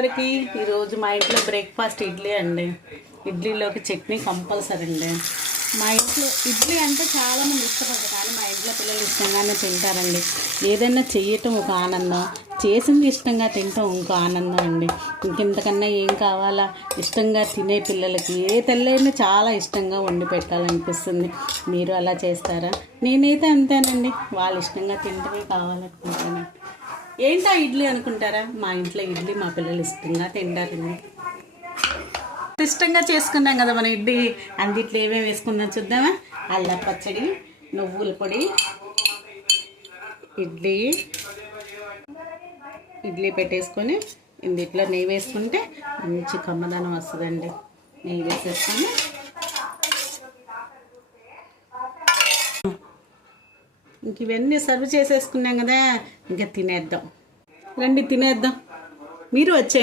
అందరికీ ఈరోజు మా ఇంట్లో బ్రేక్ఫాస్ట్ ఇడ్లీ అండి. ఇడ్లీలోకి చట్నీ కంపల్సరీ అండి. మా ఇంట్లో ఇడ్లీ అంటే చాలామంది ఇష్టపడతారు, కానీ మా ఇంట్లో పిల్లలు ఇష్టంగానే తింటారండి. ఏదైనా చెయ్యటం ఒక ఆనందం, చేసింది ఇష్టంగా తింటాం ఇంకో ఆనందం అండి. ఇంకెంతకన్నా ఏం కావాలా? ఇష్టంగా తినే పిల్లలకి ఏ తెల్లైనా చాలా ఇష్టంగా వండి పెట్టాలనిపిస్తుంది. మీరు అలా చేస్తారా? నేనైతే అంతేనండి, వాళ్ళు ఇష్టంగా తింటమే కావాలనుకుంటాను. ఏంటా ఇడ్లీ అనుకుంటారా? మా ఇంట్లో ఇడ్లీ మా పిల్లలు ఇష్టంగా తింటారండి. ఇష్టంగా చేసుకున్నాం కదా మన ఇడ్లీ. అందుట్లో ఏమేమి వేసుకుందాం చూద్దామా? అల్లం పచ్చడి, నువ్వుల పొడి, ఇడ్లీ పెట్టేసుకొని ఇందుట్లో నెయ్యి వేసుకుంటే మంచి కమ్మదనం వస్తుందండి. నెయ్యి వేసేసుకొని ఇంక ఇవన్నీ సర్వ్ చేసేసుకున్నాం కదా, ఇంకా తినేద్దాం రండి, తినేద్దాం. మీరు వచ్చే